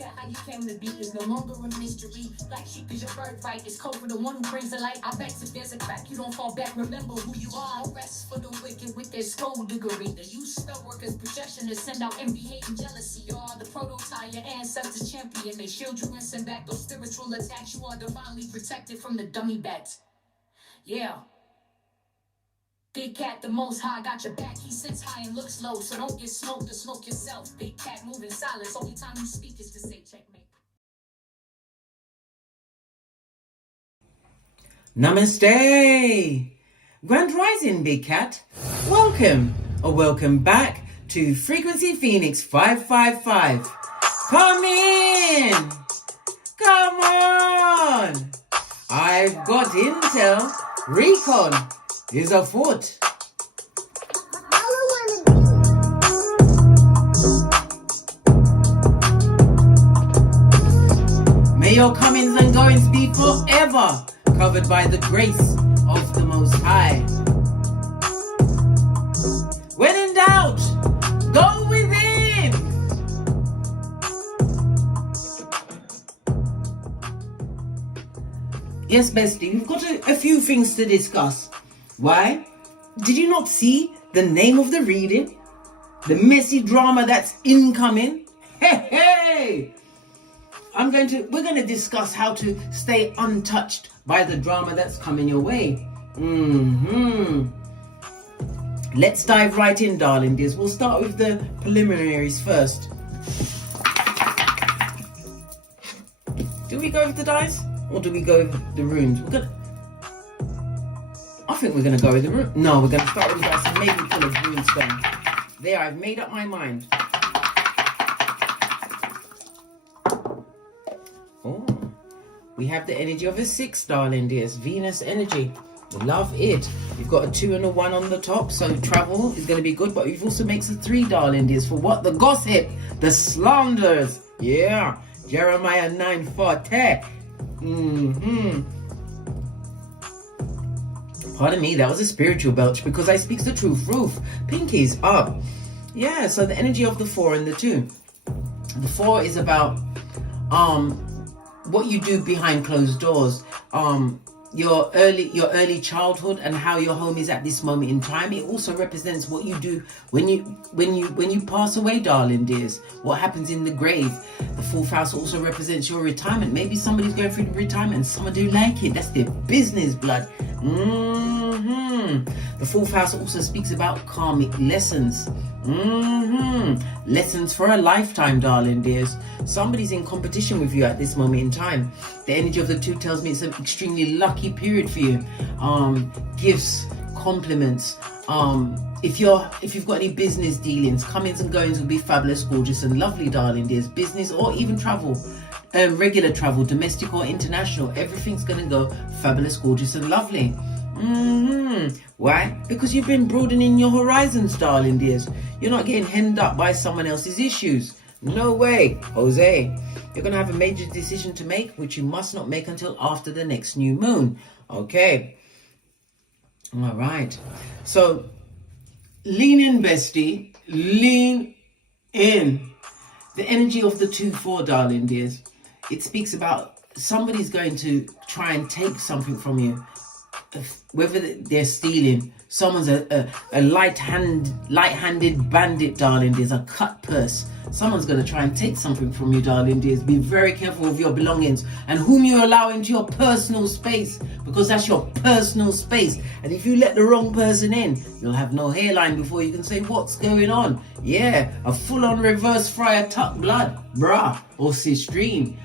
care how you came to be, is no longer a mystery. Black sheep is your birthright, it's code for the one who brings the light. I bet if there's a crack, you don't fall back, remember who you are. No rest for the wicked with their skullduggery. The use spell workers' projection to send out envy, hate, and jealousy. You are the prototype, your ancestors champion. They shield you and send back those spiritual attacks. You are divinely protected from the dummy bats. Yeah. Big cat, the most high, got your back. He sits high and looks low, so don't get smoked or smoke yourself. Big cat moving silence, only time you speak is to say checkmate. Namaste! Grand Rising, Big Cat. Welcome, or welcome back to Frequency Phoenix 555. Come in! Come on! I've got intel. Recon is afoot. May your comings and goings be forever covered by the grace of the Most High. When in doubt, go within. Yes, bestie, we've got a few things to discuss. Why? Did you not see the name of the reading? The messy drama that's incoming? Hey! We're going to discuss how to stay untouched by the drama that's coming your way. Let's dive right in, darling dears. We'll start with the preliminaries first. Do we go with the dice? Or do we go with the runes? I think we're going to go with the rune. No, we're going to start with the dice and maybe pull a rune stone. There, I've made up my mind. Oh, we have the energy of a 6, darling dears. Venus energy. Love it. You've got a 2 and a 1 on the top, so travel is going to be good. But you've also makes a 3, darling dears. For what? The gossip, the slanders. Yeah. Jeremiah 9:40. Pardon me, that was a spiritual belch because I speak the truth. Roof. Pinkies up. Yeah, so the energy of the 4 and the 2. The 4 is about what you do behind closed doors. Your early childhood and how your home is at this moment in time. It also represents what you do when you pass away, darling dears. What happens in the grave. The 4th house also represents your retirement. Maybe somebody's going through the retirement and some do like it. That's their business, blood. The 4th house also speaks about karmic lessons. Lessons for a lifetime, darling dears. Somebody's in competition with you at this moment in time. The energy of the 2 tells me it's an extremely lucky period for you. Gifts, compliments. If you've got any business dealings, comings and goings will be fabulous, gorgeous and lovely, darling dears. Business or even travel, regular travel, domestic or international, everything's gonna go fabulous, gorgeous and lovely. Why? Because you've been broadening your horizons, darling dears. You're not getting hemmed up by someone else's issues. No way, Jose. You're going to have a major decision to make, which you must not make until after the next new moon. Okay. All right. So, lean in, bestie. Lean in. The energy of the 2-4, darling dears. It speaks about somebody's going to try and take something from you. Whether they're stealing, someone's a light-handed bandit, darling dears, a cut purse. Someone's going to try and take something from you, darling dears. Be very careful of your belongings and whom you allow into your personal space, because that's your personal space. And if you let the wrong person in, you'll have no hairline before you can say what's going on. Yeah, a full-on reverse friar tuck blood, brah, or cistrine.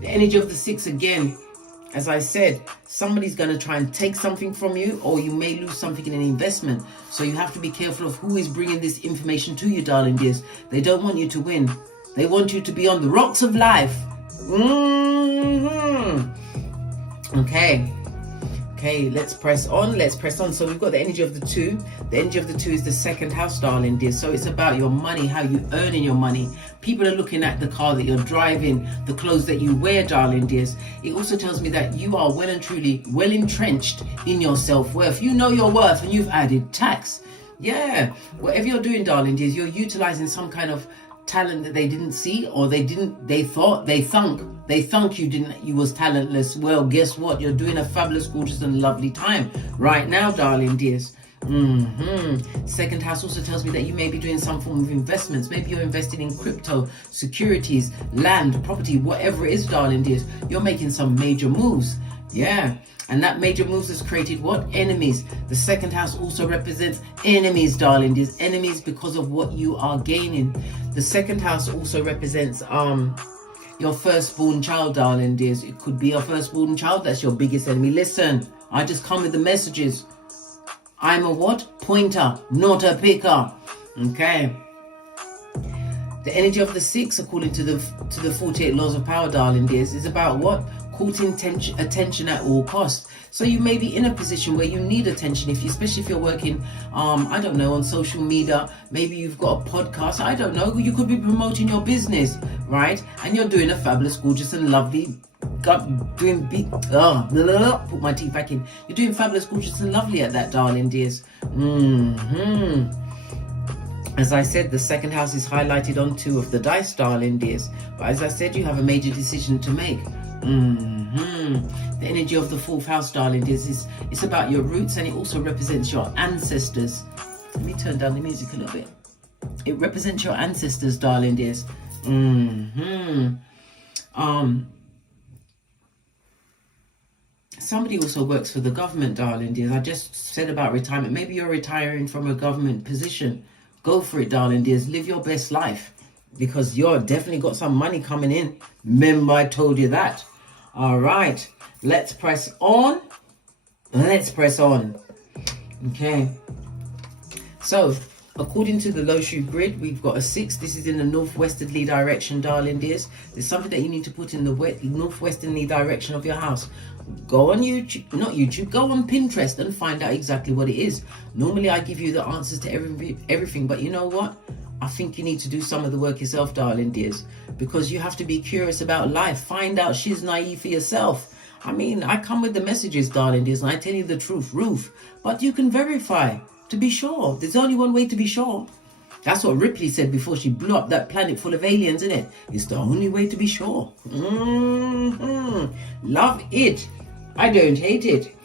The energy of the 6 again. As I said, somebody's going to try and take something from you, or you may lose something in an investment. So you have to be careful of who is bringing this information to you, darling dears. They don't want you to win. They want you to be on the rocks of life. Okay, let's press on. So we've got the energy of the 2. The energy of the 2 is the 2nd house, darling dear. So it's about your money, how you earning your money. People are looking at the car that you're driving, the clothes that you wear, darling dears. It also tells me that you are well and truly well entrenched in your self-worth. You know your worth and you've added tax. Yeah, whatever you're doing, darling dears, you're utilizing some kind of talent that they didn't see, or they thunk you was talentless. Well, guess what? You're doing a fabulous, gorgeous and lovely time right now, darling dears. Second house also tells me that you may be doing some form of investments. Maybe you're investing in crypto, securities, land, property, whatever it is, darling dears. You're making some major moves. Yeah. And that major moves has created what? Enemies. The second house also represents enemies, darling dears. Enemies because of what you are gaining. The second house also represents your firstborn child, darling dears. It could be your firstborn child that's your biggest enemy. Listen, I just come with the messages. I'm a what? Pointer, not a picker. Okay. The energy of the 6, according to the 48 laws of power, darling dears, is about what? Courting attention at all costs. So you may be in a position where you need attention, especially if you're working, I don't know, on social media. Maybe you've got a podcast. I don't know. You could be promoting your business, right? And you're doing a fabulous, gorgeous, and lovely. Put my teeth back in. You're doing fabulous, gorgeous, and lovely at that, darling dears. As I said, the second house is highlighted on 2 of the dice, darling dears. But as I said, you have a major decision to make. The energy of the 4th house, darling dears, it's about your roots, and it also represents your ancestors. Let me turn down the music a little bit. It represents your ancestors, darling dears. Somebody also works for the government, darling dears. I just said about retirement. Maybe you're retiring from a government position. Go for it, darling dears. Live your best life, because you're definitely got some money coming in. Remember, I told you that. All right, let's press on. Let's press on. Okay. So, according to the Loshu grid, we've got a 6. This is in the northwesterly direction, darling dears. There's something that you need to put in the northwesterly direction of your house. Go on YouTube, not YouTube, go on Pinterest and find out exactly what it is. Normally, I give you the answers to everything, but you know what? I think you need to do some of the work yourself, darling dears, because you have to be curious about life. Find out she's naive for yourself. I mean, I come with the messages, darling dears, and I tell you the truth, but you can verify to be sure. There's only one way to be sure. That's what Ripley said before she blew up that planet full of aliens, isn't it? It's the only way to be sure. Love it. I don't hate it.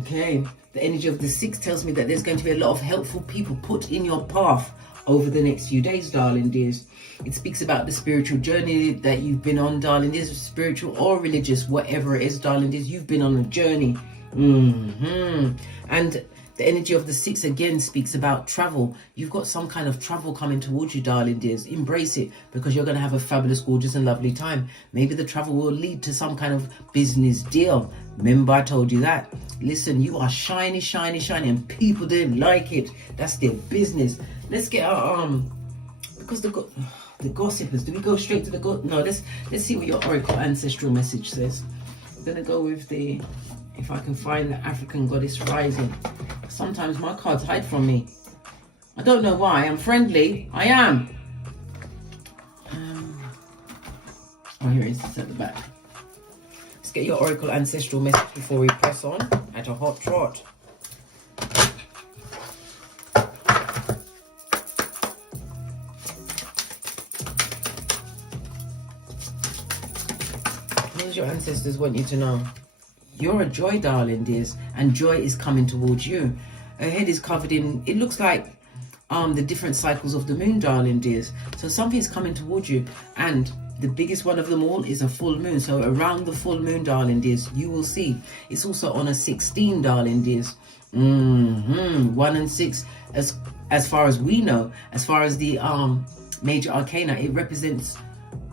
Okay. The energy of the 6 tells me that there's going to be a lot of helpful people put in your path over the next few days, darling dears. It speaks about the spiritual journey that you've been on, darling dears, spiritual or religious, whatever it is, darling dears, you've been on a journey. And the energy of the 6 again speaks about travel. You've got some kind of travel coming towards you, darling dears. Embrace it, because you're going to have a fabulous, gorgeous and lovely time. Maybe the travel will lead to some kind of business deal. Remember, I told you that. Listen, you are shiny, shiny, shiny, and people didn't like it. That's their business. Let's get our because the gossipers. Do we go straight to the No, let's see what your oracle ancestral message says. I'm gonna go with the, if I can find the African goddess rising. Sometimes my cards hide from me. I don't know why. I'm friendly. I am. Oh, here it is. It's at the back. Let's get your oracle ancestral message before we press on at a hot trot. What does your ancestors want you to know? You're a joy, darling dears, and joy is coming towards you. Her head is covered in, it looks like the different cycles of the moon, darling dears. So something's coming towards you, and the biggest one of them all is a full moon. So around the full moon, darling dears, you will see. It's also on a 16, darling dears. 1 and 6, as far as we know, as far as the major arcana, it represents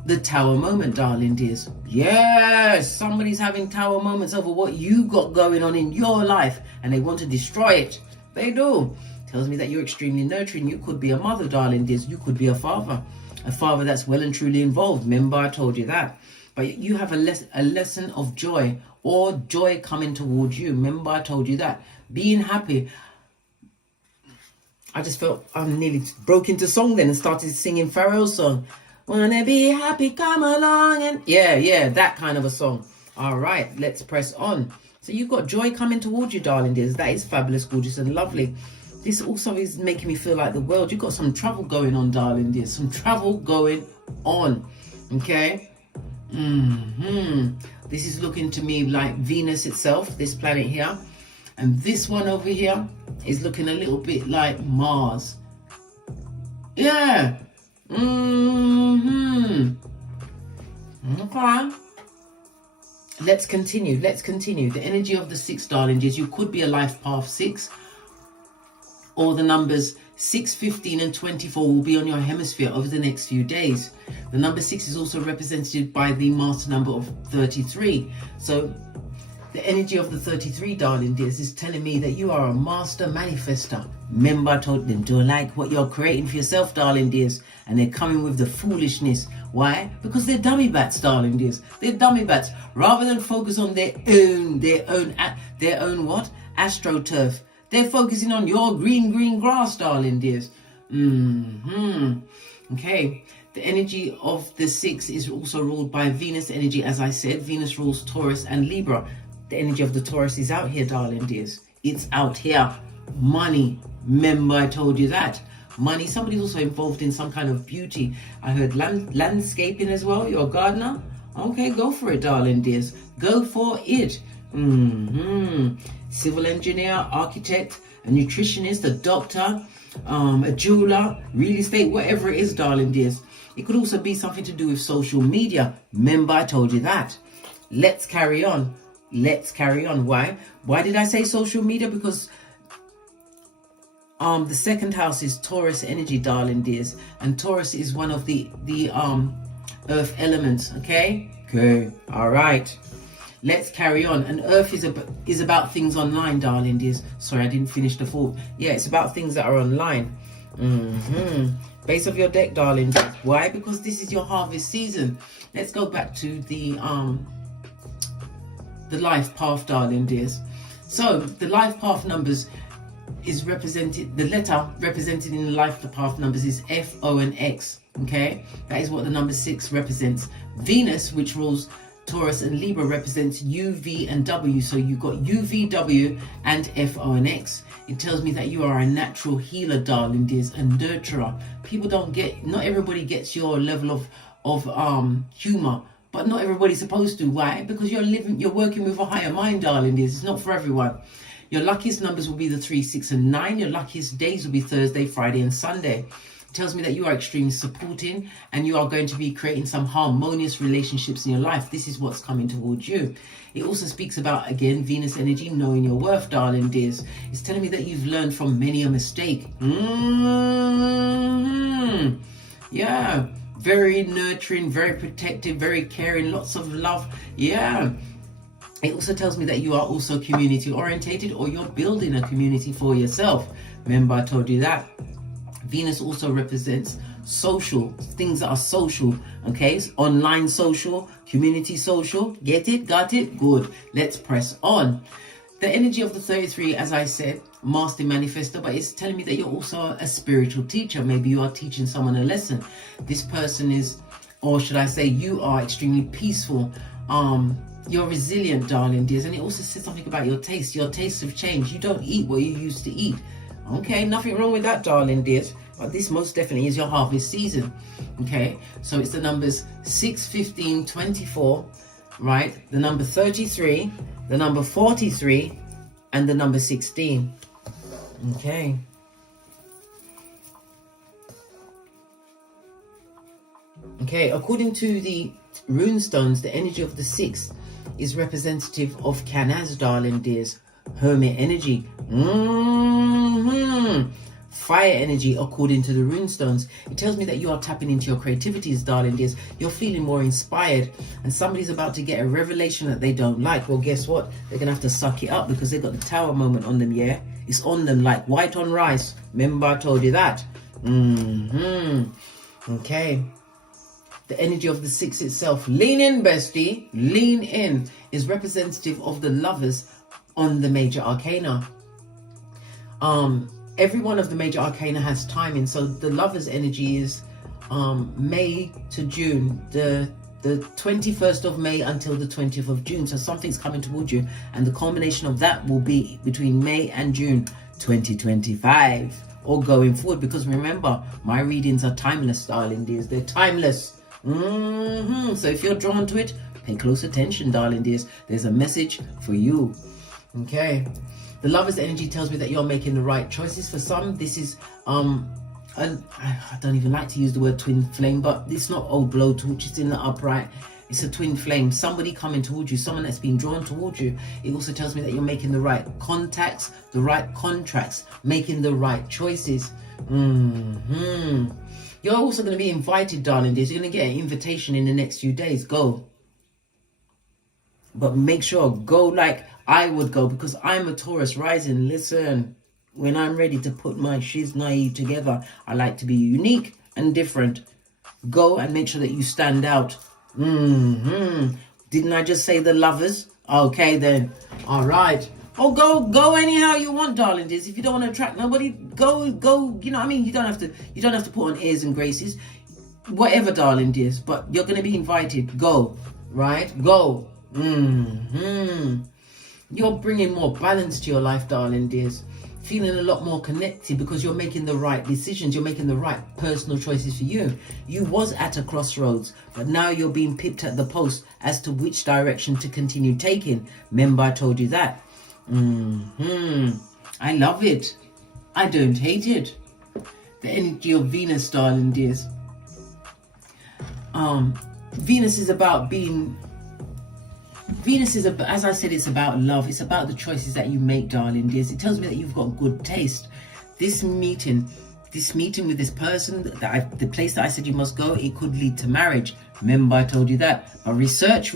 the tower moment, darling dears. Yes, somebody's having tower moments over what you got going on in your life, and they want to destroy it. They do. Tells me that you're extremely nurturing. You could be a mother, darling dears. You could be a father that's well and truly involved. Remember, I told you that. But you have a lesson of joy, or joy coming towards you. Remember, I told you that. Being happy. I just felt I nearly broke into song then and started singing Pharrell's song. Wanna be happy, come along, and yeah, that kind of a song. All right, let's press on. So you've got joy coming towards you, darling dears. That is fabulous, gorgeous and lovely. this also is making me feel like the world. You've got some travel going on, darling. There's some travel going on. Okay. This is looking to me like Venus itself, this planet here. And this one over here is looking a little bit like Mars. Yeah. Okay. Let's continue. The energy of the 6, darling dears. You could be a life path 6, or the numbers 6, 15 and 24 will be on your hemisphere over the next few days. The number 6 is also represented by the master number of 33. So the energy of the 33, darling dears, is telling me that you are a master manifester. Remember, I told them, don't like what you're creating for yourself, darling dears. And they're coming with the foolishness. Why? Because they're dummy bats, darling dears. They're dummy bats. Rather than focus on their own what? AstroTurf. They're focusing on your green grass, darling dears. Okay. The energy of the 6 is also ruled by Venus energy. As I said, Venus rules Taurus and Libra. The energy of the Taurus is out here, darling dears. It's out here. Money. Remember, I told you that. Money. Somebody's also involved in some kind of beauty. I heard landscaping as well. You're a gardener. Okay, go for it, darling dears. Go for it. Civil engineer, architect, a nutritionist, a doctor, a jeweler, real estate, whatever it is, darling dears. It could also be something to do with social media. Remember, I told you that. Let's carry on. Why? Why did I say social media? Because the second house is Taurus energy, darling dears, and Taurus is one of the earth elements. Okay, all right, let's carry on. And earth is about things online, darling dears. Sorry, I didn't finish the thought. Yeah, it's about things that are online. Base of your deck, darling dears. Why? Because this is your harvest season. Let's go back to the life path, darling dears. So the life path numbers is represented, the letter represented in the life path numbers is F, O and X. Okay, that is what the number 6 represents. Venus, which rules Taurus and Libra, represents U, V and W. So you've got U, V, W and F, O and X. It tells me that you are a natural healer, darling dears, a nurturer. People don't get, not everybody gets your level of humor, but not everybody's supposed to. Why? Because you're working with a higher mind, darling dears. It's not for everyone. Your luckiest numbers will be the 3, 6 and 9. Your luckiest days will be Thursday, Friday and Sunday. It tells me that you are extremely supporting and you are going to be creating some harmonious relationships in your life. This is what's coming towards you. It also speaks about, again, Venus energy, knowing your worth, darling dears. It's telling me that you've learned from many a mistake. Yeah. Very nurturing, very protective, very caring, lots of love. Yeah. It also tells me that you are also community orientated, or you're building a community for yourself. Remember, I told you that. Venus also represents social, things that are social. Okay, online social, community social. Get it? Got it? Good. Let's press on. The energy of the 33, as I said, master manifestor, but it's telling me that you're also a spiritual teacher. Maybe you are teaching someone a lesson. This person is, or should I say, you are extremely peaceful. You're resilient, darling dears. And it also says something about your taste. Your tastes have changed. You don't eat what you used to eat. Okay, nothing wrong with that, darling dears. But this most definitely is your harvest season. Okay, so it's the numbers 6, 15, 24, right? The number 33, the number 43, and the number 16. Okay. Okay, according to the rune stones, the energy of the 6 is representative of Canaz, darling dears. Hermit energy. Fire energy, according to the rune stones. It tells me that you are tapping into your creativities, darling dears. You're feeling more inspired, and somebody's about to get a revelation that they don't like. Well, guess what? They're gonna have to suck it up, because they got the tower moment on them. Yeah, it's on them like white on rice. Remember, I told you that. Okay. The energy of the 6 itself, lean in, bestie, lean in, is representative of the lovers on the major arcana. Every one of the major arcana has timing. So the lovers energy is May to June, the 21st of May until the 20th of June. So something's coming towards you, and the culmination of that will be between May and June 2025 or going forward, because remember, my readings are timeless, darling dears. They're timeless. So if you're drawn to it, pay close attention, darling dears. There's a message for you. Okay. The Lover's energy tells me that you're making the right choices. For some, this is and I don't even like to use the word twin flame, but it's not old blowtorch, it's in the upright. It's a twin flame, somebody coming towards you, someone that's been drawn towards you. It also tells me that you're making the right contacts, the right contracts, making the right choices. You're also going to be invited, darling dears. You're going to get an invitation in the next few days. Go. But make sure, go like I would go, because I'm a Taurus rising. Listen, when I'm ready to put my shiznai together, I like to be unique and different. Go and make sure that you stand out. Didn't I just say the Lovers? Okay then. All right. Oh, go anyhow you want, darling dears. If you don't want to attract nobody, go. You know what I mean? You don't have to put on airs and graces. Whatever, darling dears. But you're going to be invited. Go. Right? Go. You're bringing more balance to your life, darling dears. Feeling a lot more connected because you're making the right decisions. You're making the right personal choices for you. You was at a crossroads, but now you're being pipped at the post as to which direction to continue taking. Remember, I told you that. I love it. I don't hate it. The energy of Venus, darling dears. Venus is about being... Venus is, as I said, it's about love. It's about the choices that you make, darling dears. It tells me that you've got good taste. This meeting with this person, the place that I said you must go, it could lead to marriage. Remember, I told you that. But research.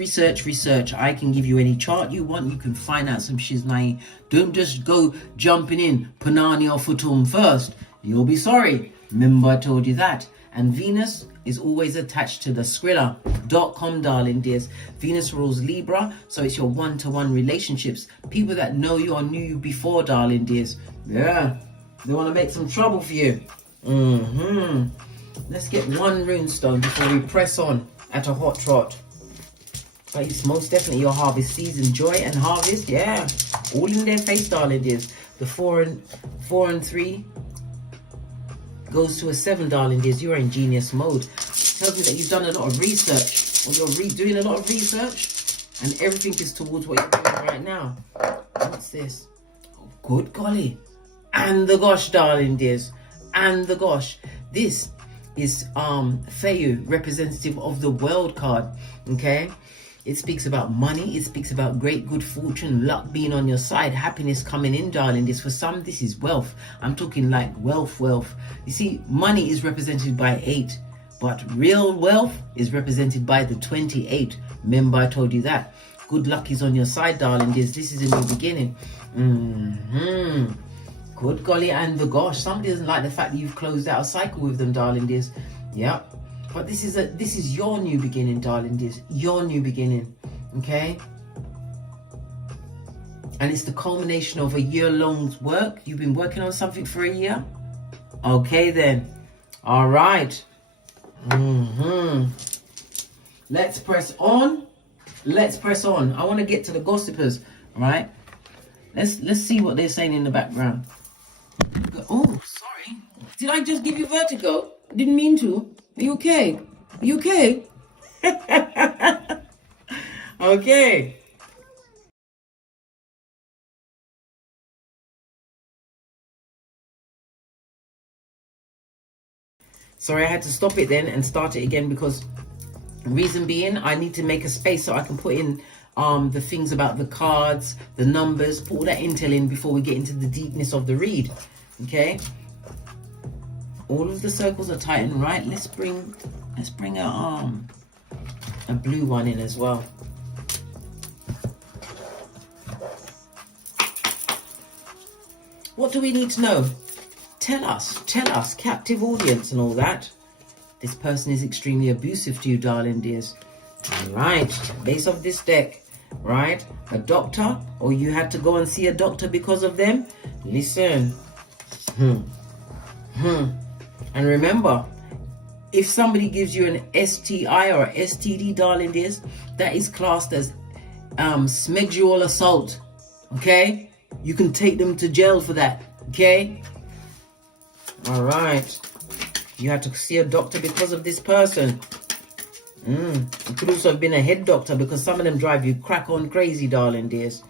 I can give you any chart you want. You can find out some shiznai. Don't just go jumping in Panani or Futum first. You'll be sorry. Remember, I told you that. And Venus is always attached to the Skrilla.com, darling dears. Venus rules Libra, so it's your one-to-one relationships. People that know you or knew you before, darling dears. Yeah, they want to make some trouble for you. Let's get one runestone before we press on at a hot trot. But it's most definitely your harvest season. Joy and harvest, yeah. All in their face, darling dears. The 4 and 3 goes to a 7, darling dears. You are in genius mode. Tells me that you've done a lot of research, or you're doing a lot of research, and everything is towards what you're doing right now. What's this? Oh, good golly. And the gosh, darling dears. And the gosh. This is Feu, representative of the world card. Okay? It speaks about money. It speaks about great good fortune, luck being on your side, happiness coming in, darling. This for some, this is wealth. I'm talking like wealth. You see, money is represented by 8, but real wealth is represented by the 28. Remember, I told you that. Good luck is on your side, darling. This is a new beginning. Good golly and the gosh. Somebody doesn't like the fact that you've closed out a cycle with them, darling dears. Yeah. But this is your new beginning, darling dears. Your new beginning, okay? And it's the culmination of a year-long work. You've been working on something for a year? Okay, then. All right. Let's press on. I want to get to the gossipers, all right? Let's see what they're saying in the background. Oh, sorry. Did I just give you vertigo? Didn't mean to. Are you okay? Are you okay? Okay. Sorry, I had to stop it then and start it again because reason being, I need to make a space so I can put in the things about the cards, the numbers, put all that intel in before we get into the deepness of the read. Okay? All of the circles are tightened, right? Let's bring a blue one in as well. What do we need to know? Tell us, captive audience and all that. This person is extremely abusive to you, darling dears. All right, base of this deck, right? A doctor, or you had to go and see a doctor because of them? Listen. And remember, if somebody gives you an STI or STD, darling dears, that is classed as sexual assault. Okay? You can take them to jail for that. Okay? All right. You had to see a doctor because of this person. It could also have been a head doctor, because some of them drive you crack on crazy, darling dears.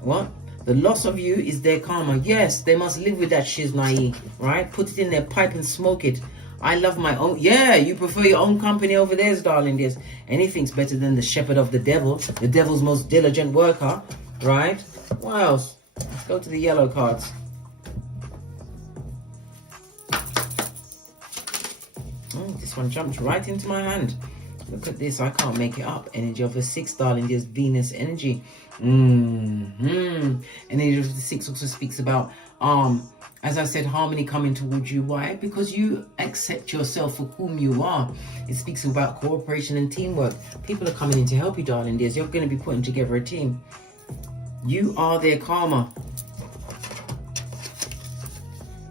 What? The loss of you is their karma. Yes, they must live with that shiznai, right? Put it in their pipe and smoke it. I love my own. Yeah, you prefer your own company over theirs, darling dears. Anything's better than the shepherd of the devil's most diligent worker, right? What else? Let's go to the yellow cards. This one jumped right into my hand. Look at this. I can't make it up. Energy of the 6, darling dears. Venus energy. Energy of the 6 also speaks about, as I said, harmony coming towards you. Why? Because you accept yourself for whom you are. It speaks about cooperation and teamwork. People are coming in to help you, darling dears. You're going to be putting together a team. You are their karma.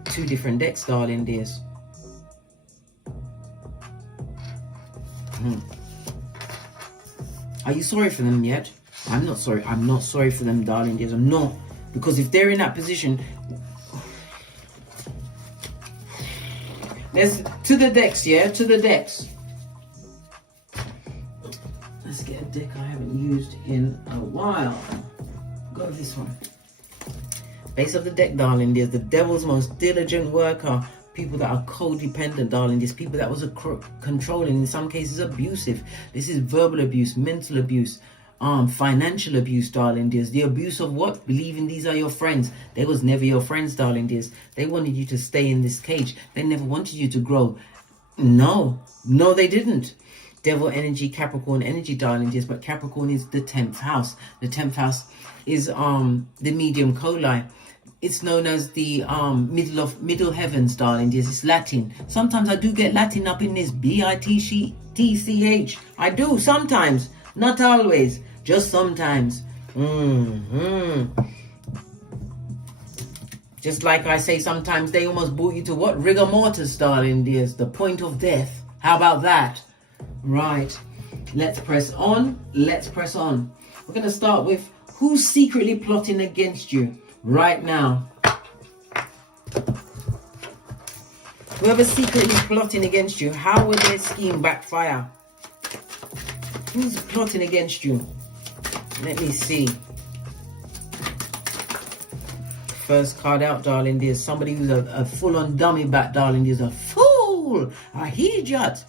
2 different decks, darling dears. Are you sorry for them yet? I'm not sorry. I'm not sorry for them, darling dears. I'm not. Because if they're in that position... Let's... To the decks, yeah? To the decks. Let's get a deck I haven't used in a while. Go to this one. Base of the deck, darling dears. The devil's most diligent worker. People that are codependent, darling. These people that was controlling, in some cases abusive. This is verbal abuse, mental abuse, financial abuse, darling dears. The abuse of what? Believing these are your friends. They was never your friends, darling dears. They wanted you to stay in this cage. They never wanted you to grow. No, they didn't. Devil energy, Capricorn energy, darling dears. But Capricorn is the 10th house. The 10th house is the medium coli. It's known as the middle heavens, darling dears. It's Latin. Sometimes I do get Latin up in this B-I-T-C-H. I do sometimes. Not always. Just sometimes. Just like I say, sometimes they almost brought you to what? Rigor mortis, darling dears. The point of death. How about that? Right. Let's press on. Let's press on. We're going to start with who's secretly plotting against you right now. Whoever's secretly plotting against you, how will their scheme backfire? Who's plotting against you? Let me see. First card out, darling dears. Somebody who's a full-on dummy bat, darling dears. A fool. A hijat.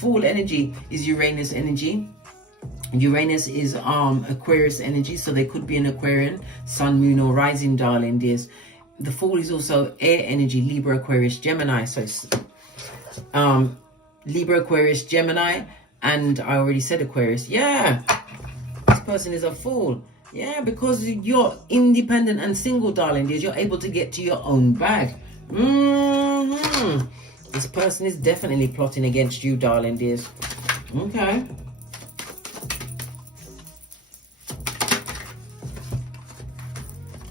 Fool energy is Uranus energy. Uranus is Aquarius energy, so they could be an Aquarian, Sun, Moon, or Rising, darling dears. The Fool is also air energy, Libra, Aquarius, Gemini. So it's Libra, Aquarius, Gemini, and I already said Aquarius. Yeah, this person is a fool. Yeah, because you're independent and single, darling dears. You're able to get to your own bag. This person is definitely plotting against you, darling dears. Okay.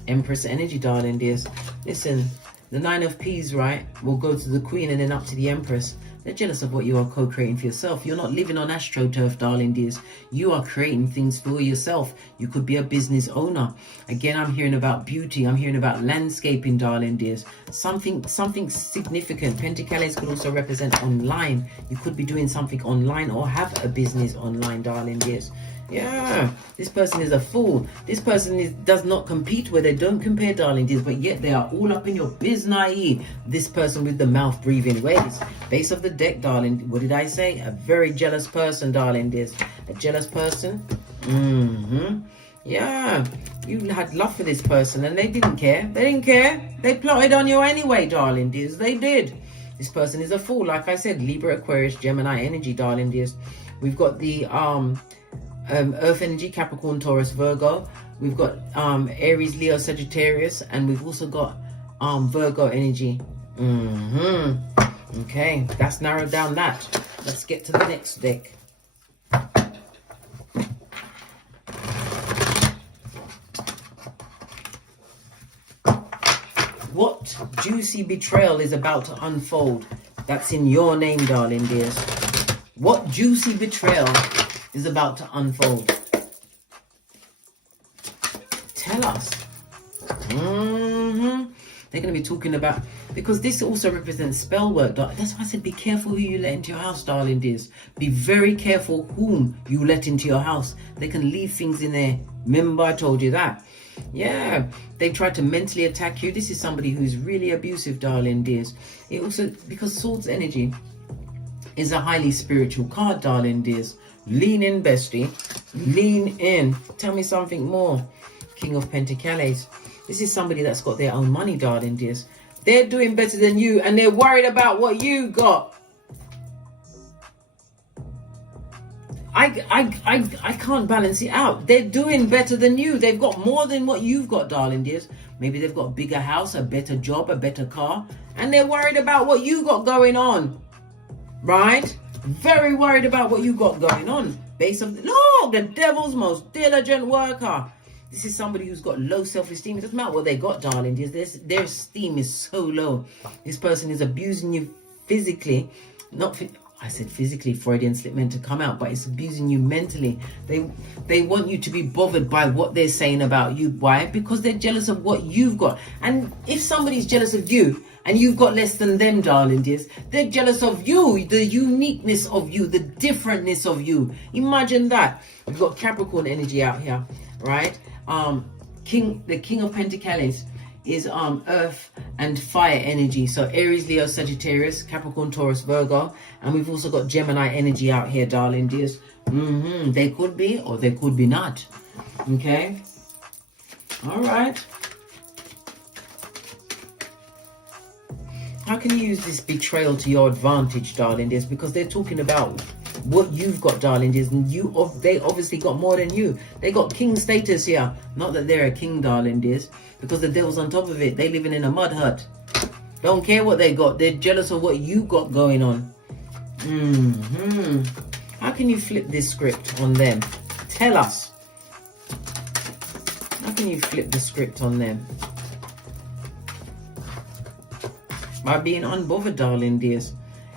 Empress energy, darling dears. Listen, the 9 of Peas, right, will go to the Queen and then up to the Empress. They're jealous of what you are co-creating for yourself. You're not living on AstroTurf, darling dears. You are creating things for yourself. You could be a business owner. Again, I'm hearing about beauty. I'm hearing about landscaping, darling dears. Something significant. Pentacles could also represent online. You could be doing something online or have a business online, darling dears. Yeah, this person is a fool. This person does not compete where they don't compare, darling dears, but yet they are all up in your business. This person with the mouth breathing ways. Base of the deck, darling. What did I say? A very jealous person, darling dears. A jealous person. Yeah, you had love for this person and they didn't care. They didn't care. They plotted on you anyway, darling dears. They did. This person is a fool. Like I said, Libra, Aquarius, Gemini energy, darling dears. We've got the Earth energy, Capricorn, Taurus, Virgo. We've got Aries, Leo, Sagittarius, and we've also got Virgo energy. Okay, that's narrowed down that. Let's get to the next deck. What juicy betrayal is about to unfold? That's in your name, darling dears. What juicy betrayal is about to unfold? Tell us. They're going to be talking about, because this also represents spell work. That's why I said be careful who you let into your house, darling dears. Be very careful whom you let into your house. They can leave things in there. Remember I told you that. Yeah, they try to mentally attack you. This is somebody who's really abusive, darling dears. It also, because Swords energy is a highly spiritual card, darling dears. Lean in, bestie. Lean in. Tell me something more. King of Pentacles. This is somebody that's got their own money, darling dears. They're doing better than you, and they're worried about what you got. I can't balance it out. They're doing better than you. They've got more than what you've got, darling dears. Maybe they've got a bigger house, a better job, a better car, and they're worried about what you got going on. Right? Very worried about what you got going on. Base of the devil's most diligent worker. This is somebody who's got low self-esteem. It doesn't matter what they got, darling. Their esteem is so low. This person is abusing you physically. I said physically, Freudian slip meant to come out, but it's abusing you mentally. They want you to be bothered by what they're saying about you. Why? Because they're jealous of what you've got. And if somebody's jealous of you, and you've got less than them, darling dears, they're jealous of you, the uniqueness of you, the differentness of you. Imagine that. We've got Capricorn energy out here, right? The King of Pentacles is earth and fire energy. So Aries, Leo, Sagittarius, Capricorn, Taurus, Virgo. And we've also got Gemini energy out here, darling dears. They could be or they could be not. Okay? All right. How can you use this betrayal to your advantage, darling dears? Because they're talking about what you've got, darling dears, and they obviously got more than you. They got king status here. Not that they're a king, darling dears, because the devil's on top of it. They living in a mud hut. Don't care what they got. They're jealous of what you got going on. How can you flip this script on them? Tell us. How can you flip the script on them? By being unbothered, darling dears.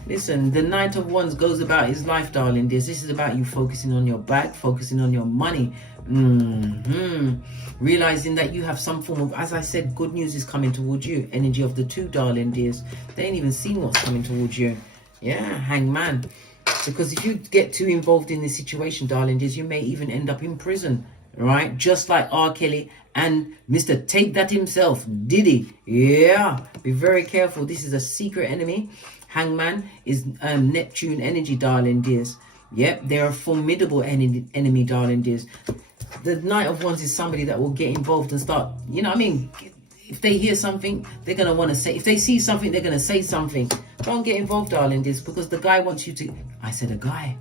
Listen, the Knight of Wands goes about his life, darling dears. This is about you focusing on your bag, focusing on your money. Realizing that you have some form of, as I said, good news is coming towards you. Energy of the two, darling dears. They ain't even seen what's coming towards you. Yeah, hangman. Because if you get too involved in this situation, darling dears, you may even end up in prison. Right? Just like R. Kelly and Mr. Take That himself, Diddy. Yeah. Be very careful. This is a secret enemy. Hangman is Neptune energy, darling dears. Yep, they're a formidable enemy, darling dears. The Knight of Wands is somebody that will get involved and start, you know what I mean? If they hear something, they're going to want to say, if they see something, they're going to say something. Don't get involved, darling dears, because the guy wants you to, I said a guy.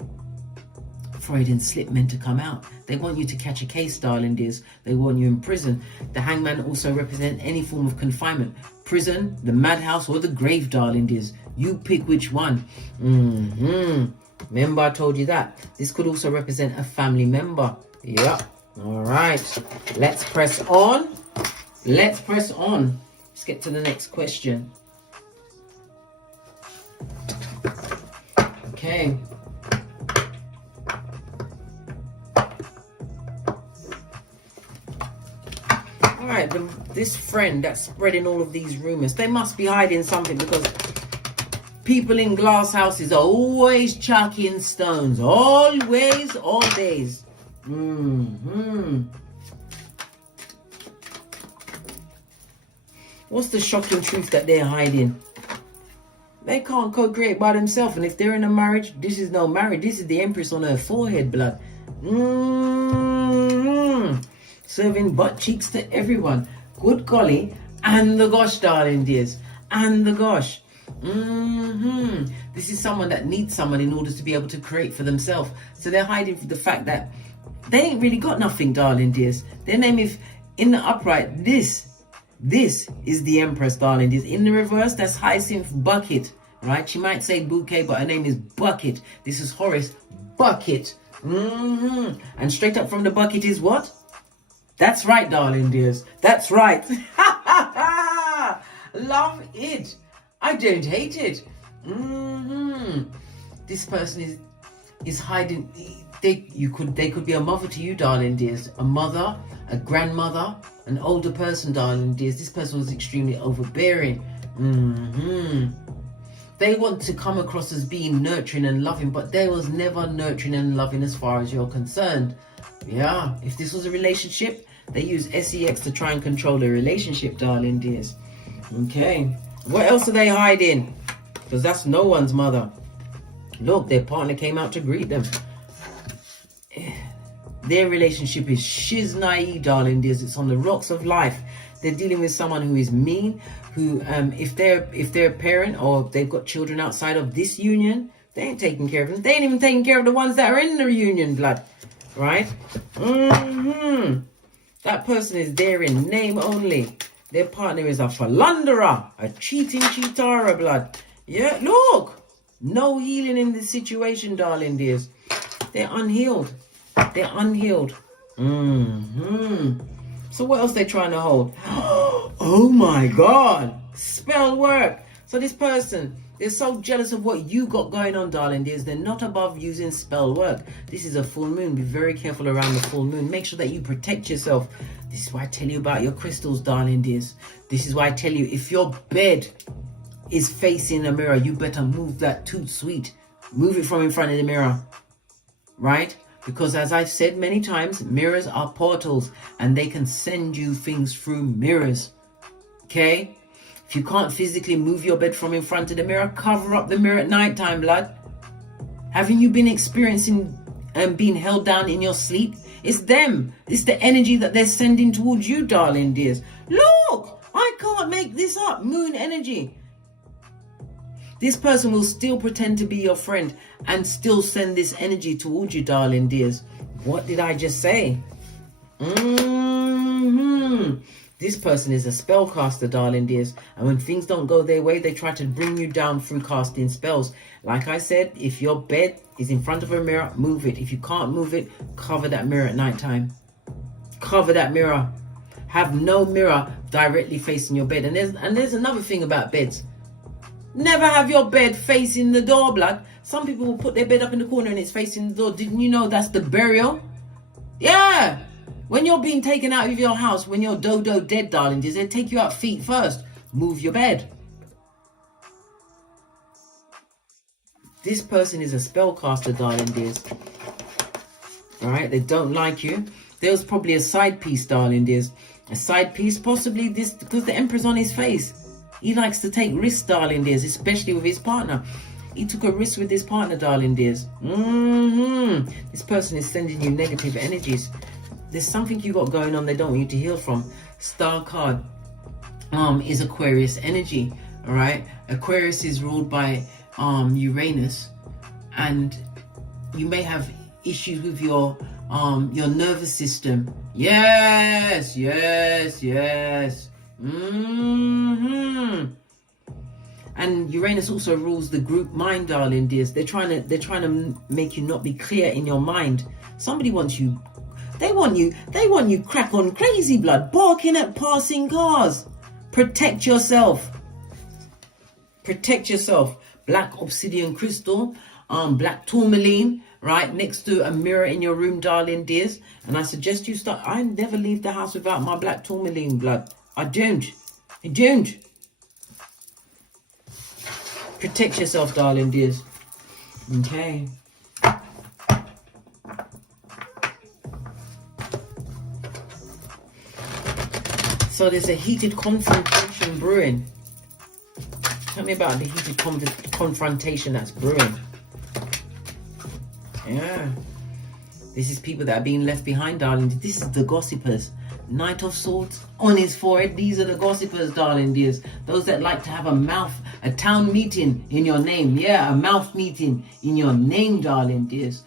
Freudian slip meant to come out. They want you to catch a case, darling dears. They want you in prison. The hangman also represents any form of confinement. Prison, the madhouse, or the grave, darling dears. You pick which one. Remember I told you that. This could also represent a family member. Yep. All right. Let's press on. Let's press on. Let's get to the next question. Okay. Alright, this friend that's spreading all of these rumors, they must be hiding something, because people in glass houses are always chucking stones. Always, all days. What's the shocking truth that they're hiding? They can't co-create by themselves, and if they're in a marriage, this is no marriage. This is the Empress on her forehead, blood. Serving butt cheeks to everyone. Good golly. And the gosh, darling dears. And the gosh. This is someone that needs someone in order to be able to create for themselves. So they're hiding the fact that they ain't really got nothing, darling dears. Their name is in the upright. This is the Empress, darling dears. In the reverse, that's Hyacinth Bucket. Right? She might say bouquet, but her name is Bucket. This is Horus Bucket. And straight up from the bucket is what? That's right, darling dears. That's right. Love it. I don't hate it. This person is is hiding. They could be a mother to you, darling dears. A mother, a grandmother, an older person, darling dears. This person was extremely overbearing. They want to come across as being nurturing and loving, but there was never nurturing and loving as far as you're concerned. Yeah, if this was a relationship, they use sex to try and control the relationship, darling dears. Okay, what else are they hiding? Because that's no one's mother. Look, their partner came out to greet them. Their relationship is shiznai, darling dears. It's on the rocks of life. They're dealing with someone who is mean, who if they're a parent or they've got children outside of this union, they ain't taking care of them. They ain't even taking care of the ones that are in the union, blood. Right? That person is there in name only. Their partner is a philanderer, a cheating cheatara, blood. Yeah, look. No healing in this situation, darling dears. They're unhealed. They're unhealed. So what else they trying to hold? Oh my God. Spell work. So this person, they're so jealous of what you got going on, darling dears. They're not above using spell work. This is a full moon. Be very careful around the full moon. Make sure that you protect yourself. This is why I tell you about your crystals, darling dears. This is why I tell you, if your bed is facing a mirror, you better move that toot sweet. Move it from in front of the mirror. Right? Because as I've said many times, mirrors are portals and they can send you things through mirrors. Okay? If you can't physically move your bed from in front of the mirror, cover up the mirror at night time, blood. Haven't you been experiencing being held down in your sleep? It's them. It's the energy that they're sending towards you, darling dears. Look, I can't make this up. Moon energy. This person will still pretend to be your friend and still send this energy towards you, darling dears. What did I just say? This person is a spellcaster, darling dears. And when things don't go their way, they try to bring you down through casting spells. Like I said, if your bed is in front of a mirror, move it. If you can't move it, cover that mirror at night time. Cover that mirror. Have no mirror directly facing your bed. And there's another thing about beds. Never have your bed facing the door, blood. Some people will put their bed up in the corner and it's facing the door. Didn't you know that's the burial? Yeah. When you're being taken out of your house, when you're dodo dead, darling, does they take you out feet first? Move your bed. This person is a spellcaster, darling dears. Alright, they don't like you. There was probably a side piece, darling dears. A side piece, possibly this, because the Emperor's on his face. He likes to take risks, darling dears, especially with his partner. He took a risk with his partner, darling dears. This person is sending you negative energies. There's something you got going on they don't want you to heal from. Star card is Aquarius energy. All right, Aquarius is ruled by Uranus, and you may have issues with your nervous system. Yes. And Uranus also rules the group mind, darling dears. They're trying to make you not be clear in your mind. Somebody wants you. They want you crack on crazy, blood, barking at passing cars. Protect yourself. Protect yourself. Black obsidian crystal, black tourmaline, right next to a mirror in your room, darling dears. And I suggest you start. I never leave the house without my black tourmaline, blood. I don't. Protect yourself, darling dears. Okay. So there's a heated confrontation brewing. Tell me about the heated confrontation that's brewing. Yeah. This is people that are being left behind, darling. This is the gossipers. Knight of Swords on his forehead. These are the gossipers, darling dears. Those that like to have a town meeting in your name. Yeah, a mouth meeting in your name, darling dears.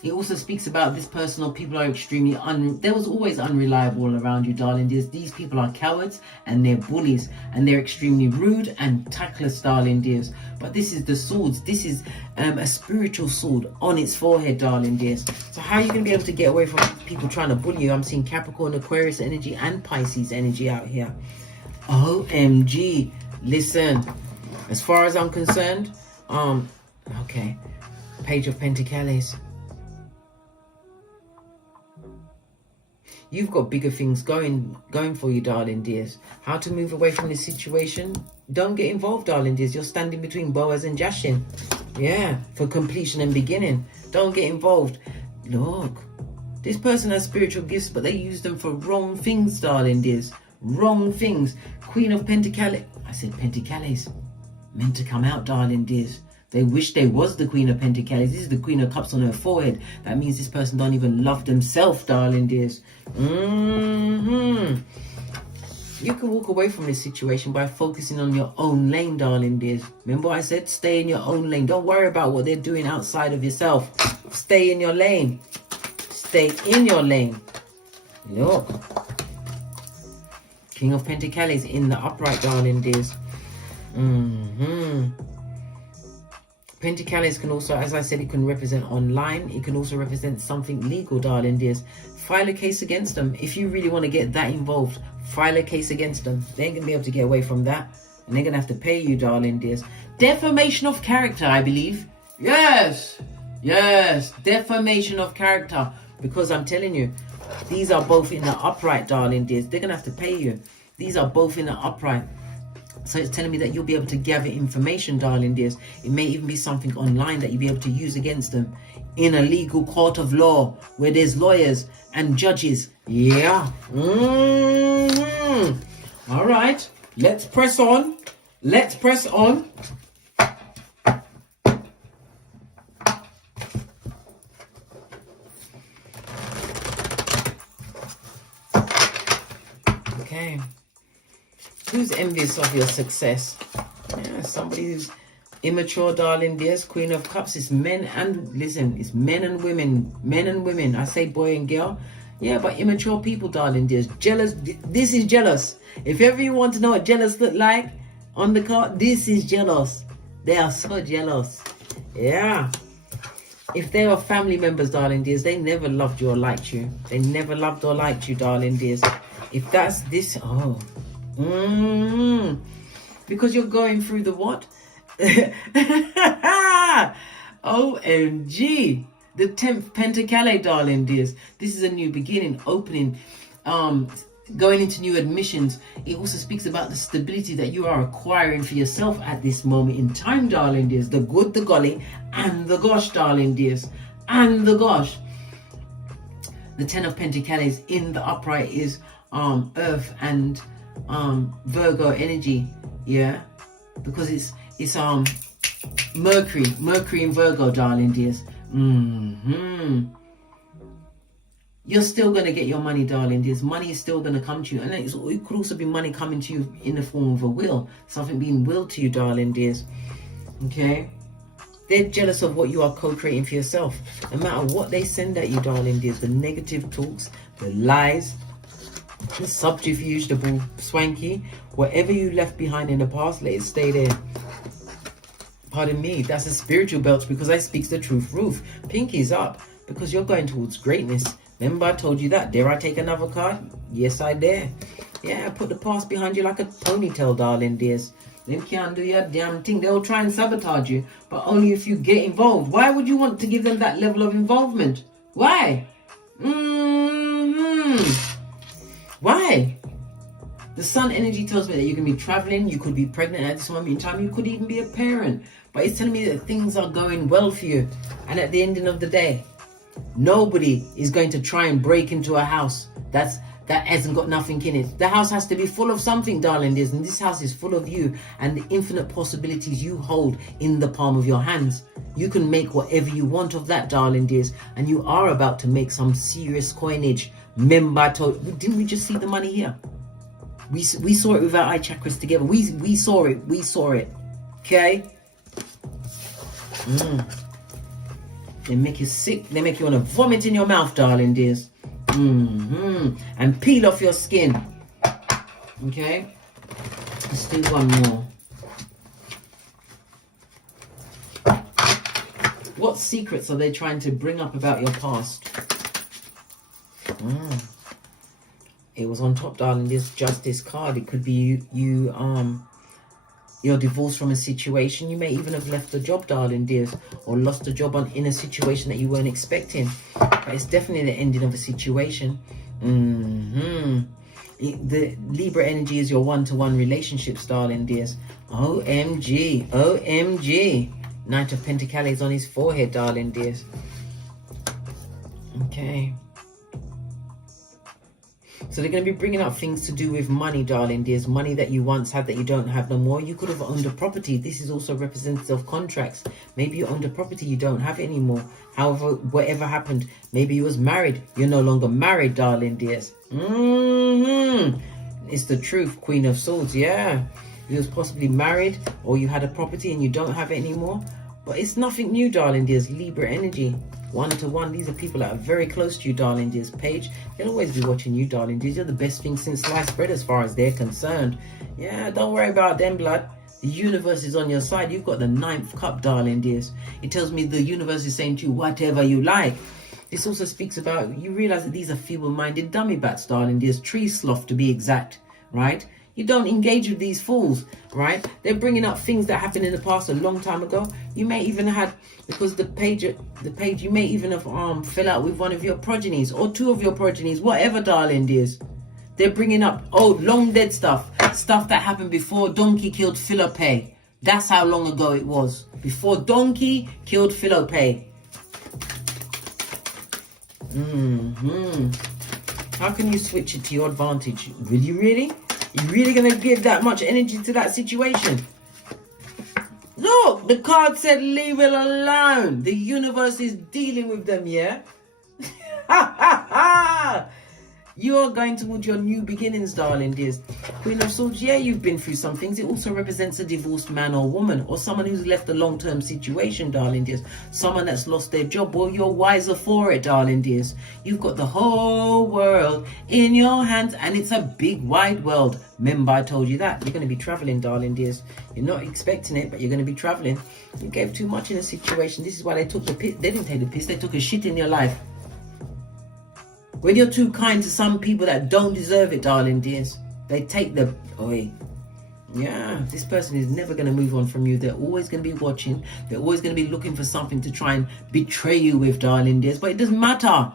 He also speaks about this person or people are extremely there was always unreliable around you, darling dears. These people are cowards and they're bullies and they're extremely rude and tactless, darling dears. But this is the swords. This is a spiritual sword on its forehead, darling dears. So how are you going to be able to get away from people trying to bully you? I'm seeing Capricorn, Aquarius energy and Pisces energy out here. OMG. Listen, as far as I'm concerned, Okay. Page of Pentacles. You've got bigger things going for you, darling dears. How to move away from this situation? Don't get involved, darling dears. You're standing between Boaz and Jashin. Yeah, for completion and beginning. Don't get involved. Look, this person has spiritual gifts, but they use them for wrong things, darling dears. Wrong things. Queen of Pentacles. I said Pentacles. Meant to come out, darling dears. They wish they was the Queen of Pentacles. This is the Queen of Cups on her forehead. That means this person don't even love themselves, darling dears. You can walk away from this situation by focusing on your own lane, darling dears. Remember I said stay in your own lane. Don't worry about what they're doing outside of yourself. Stay in your lane. Stay in your lane. Look. King of Pentacles in the upright, darling dears. Pentacles can also, as I said, it can represent online. It can also represent something legal, darling dears. File a case against them. If you really want to get that involved, file a case against them. They ain't going to be able to get away from that. And they're going to have to pay you, darling dears. Defamation of character, I believe. Yes. Yes. Defamation of character. Because I'm telling you, these are both in the upright, darling dears. They're going to have to pay you. These are both in the upright. So it's telling me that you'll be able to gather information, darling dears. It may even be something online that you'll be able to use against them in a legal court of law where there's lawyers and judges. Yeah. All right. Let's press on. Let's press on. Okay. Who's envious of your success? Yeah, somebody who's immature, darling dears. Queen of Cups is men and, listen, it's men and women. Men and women. I say boy and girl. Yeah, but immature people, darling dears. Jealous. This is jealous. If ever you want to know what jealous look like on the card, this is jealous. They are so jealous. Yeah. If they are family members, darling dears, they never loved you or liked you. They never loved or liked you, darling dears. If that's this, oh. Because you're going through the what? OMG. The 10th Pentacle, darling dears. This is a new beginning, opening, going into new admissions. It also speaks about the stability that you are acquiring for yourself at this moment in time, darling dears. The good, the golly, and the gosh, darling dears. And the gosh. The 10 of Pentacles in the upright is Earth and Virgo energy, yeah, because it's Mercury in Virgo, darling dears. You're still gonna get your money, darling dears. Money is still gonna come to you, and it could also be money coming to you in the form of a will, something being willed to you, darling dears. Okay, they're jealous of what you are co-creating for yourself. No matter what they send at you, darling dears, the negative talks, the lies, the subterfuge, the bull swanky, whatever you left behind in the past, let it stay there. Pardon me, that's a spiritual belt because I speak the truth. Roof, pinkies up because you're going towards greatness. Remember I told you that. Dare I take another card? Yes, I dare. Yeah, put the past behind you like a ponytail, darling dears. They can't do your damn thing. They'll try and sabotage you, but only if you get involved. Why would you want to give them that level of involvement? Why? Why? The sun energy tells me that you can be traveling, you could be pregnant at this moment in time, you could even be a parent. But it's telling me that things are going well for you. And at the ending of the day, nobody is going to try and break into a house that hasn't got nothing in it. The house has to be full of something, darling dears. And this house is full of you and the infinite possibilities you hold in the palm of your hands. You can make whatever you want of that, darling dears. And you are about to make some serious coinage. Remember, didn't we just see the money here? We saw it with our eye chakras together. We saw it. We saw it. Okay? They make you sick. They make you want to vomit in your mouth, darling dears. And peel off your skin. Okay? Let's do one more. What secrets are they trying to bring up about your past? It was on top, darling. This Justice card. It could be you You're divorced from a situation. You may even have left the job, darling dears, or lost a job in a situation that you weren't expecting. But it's definitely the ending of a situation. The Libra energy is your one-to-one relationships, darling dears. OMG, OMG. Knight of Pentacles on his forehead, darling dears. Okay. So they're going to be bringing up things to do with money, darling dears. Money that you once had that you don't have no more. You could have owned a property. This is also representative of contracts. Maybe you owned a property, you don't have it anymore. However, whatever happened, maybe you was married. You're no longer married, darling dears. It's the truth, Queen of Swords, yeah. You was possibly married, or you had a property and you don't have it anymore. But it's nothing new, darling dears. Libra energy. One-to-one. These are people that are very close to you, darling dears. Page, they'll always be watching you, darling dears. You're the best thing since sliced bread as far as they're concerned. Yeah, don't worry about them, blood. The universe is on your side. You've got the 9th cup, darling dears. It tells me the universe is saying to you, whatever you like. This also speaks about, you realize that these are feeble-minded dummy bats, darling dears. Tree sloth, to be exact, right? You don't engage with these fools, right? They're bringing up things that happened in the past a long time ago. You may even have, because the page, you may even have fell out with one of your progenies or 2 of your progenies, whatever, darling dears. They're bringing up old, long dead stuff that happened before Donkey killed Philippe. That's how long ago it was. Before Donkey killed Philippe. How can you switch it to your advantage? Will you really? You really going to give that much energy to that situation? Look, the card said leave it alone. The universe is dealing with them, yeah? Ha ha ha! You are going towards your new beginnings, darling dears. Queen of Swords, yeah, you've been through some things. It also represents a divorced man or woman, or someone who's left a long-term situation, darling dears. Someone that's lost their job. Well, you're wiser for it, darling dears. You've got the whole world in your hands, and it's a big, wide world. Remember, I told you that. You're going to be traveling, darling dears. You're not expecting it, but you're going to be traveling. You gave too much in a situation. This is why they took the piss. They didn't take the piss. They took a shit in your life. When you're too kind to some people that don't deserve it, darling dears, they take the... Yeah, this person is never going to move on from you. They're always going to be watching. They're always going to be looking for something to try and betray you with, darling dears. But it doesn't matter.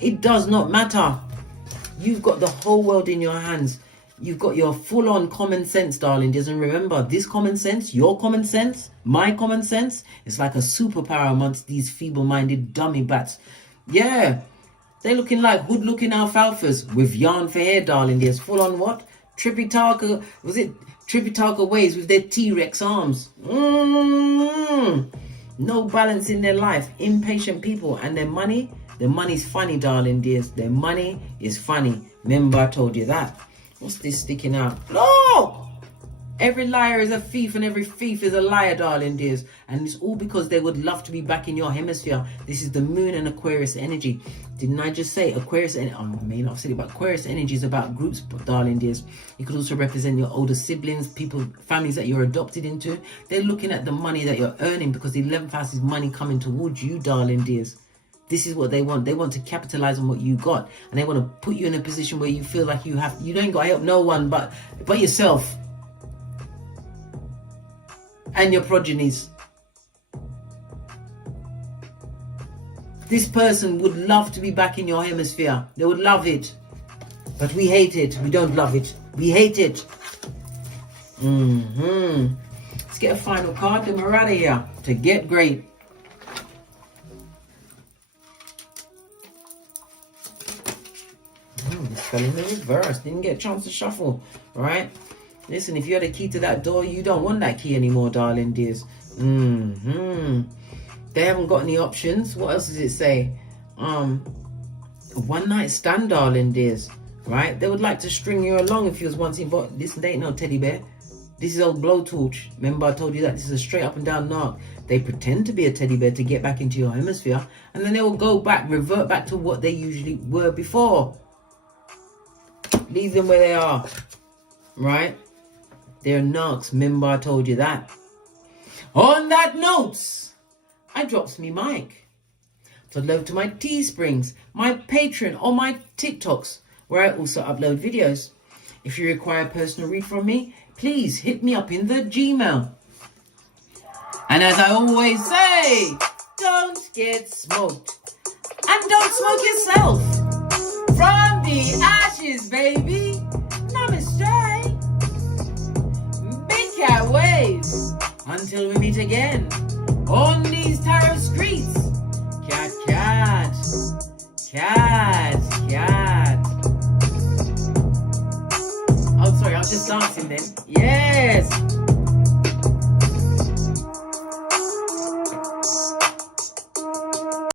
It does not matter. You've got the whole world in your hands. You've got your full-on common sense, darling dears. And remember, this common sense, your common sense, my common sense, is like a superpower amongst these feeble-minded dummy bats. Yeah. They're looking like good-looking alfalfas with yarn for hair, darling dears. Full on what? Tripitaka, was it Tripitaka ways with their T-Rex arms? No balance in their life. Impatient people. And their money's funny, darling dears. Their money is funny. Remember, I told you that. What's this sticking out? No! Every liar is a thief and every thief is a liar, darling dears. And it's all because they would love to be back in your hemisphere. This is the moon and Aquarius energy. Didn't I just say Aquarius energy? I may not have said it, but Aquarius energy is about groups, darling dears. It could also represent your older siblings, people, families that you're adopted into. They're looking at the money that you're earning because the 11th house is money coming towards you, darling dears. This is what they want. They want to capitalize on what you got. And they want to put you in a position where you feel like you ain't got to help no one but yourself. And your progenies. This person would love to be back in your hemisphere. They would love it. But we hate it. We don't love it. We hate it. Let's get a final card. The Marauder here. To get great. This fell in the reverse. Didn't get a chance to shuffle. Right? Listen, if you're the key to that door, you don't want that key anymore, darling dears. They haven't got any options. What else does it say? A one night stand, darling dears. Right? They would like to string you along if you was once involved. Listen, they ain't no teddy bear. This is old blowtorch. Remember, I told you that this is a straight up and down knock. They pretend to be a teddy bear to get back into your hemisphere, and then they will go back, revert back to what they usually were before. Leave them where they are. Right? They're knocks. Remember, I told you that. On that note, I drops me mic. So love to my Teesprings, my Patreon, or my TikToks, where I also upload videos. If you require a personal read from me, please hit me up in the Gmail. And as I always say, don't get smoked. And don't smoke yourself. From the ashes, baby. Namaste. Big cat waves. Until we meet again on these tarot streets. Cat, cat. Cat, cat. Oh, sorry, I was just dancing then. Yes.